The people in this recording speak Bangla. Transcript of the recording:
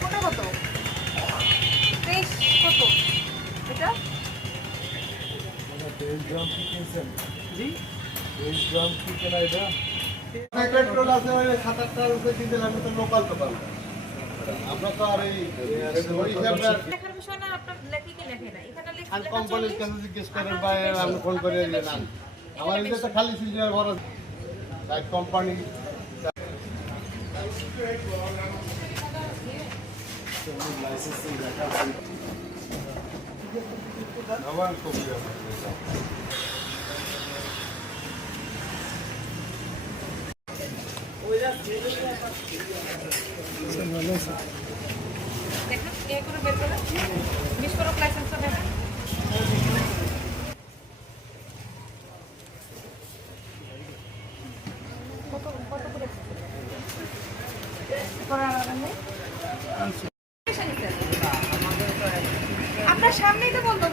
কোনটা কত? 23 কত? এটা 23 গ্রাম কি কিনছেন? জি 23 গ্রাম কি কেনা এটা? পেট্রোল আছে মানে 7-8 রুপে ডিজেল আমি তো লোকাল তো পাবো। আমরা তো আর এই লেখার বিষয় না, আপনার লেখে কি লেখে না এখানে লেখা আর কোম্পানির কাছে জিজ্ঞেস করেন ভাই আমি ফোন করে দিয়ে না আমার এটা তো খালি সিলিন্ডার বড় তাই কোম্পানি আবার কপি দেখেন এ করে বের করে বিস্ফোরক লাইসেন্সটা দেখেন। কত কত করে করার নেই আপনার সামনেই তো বলবো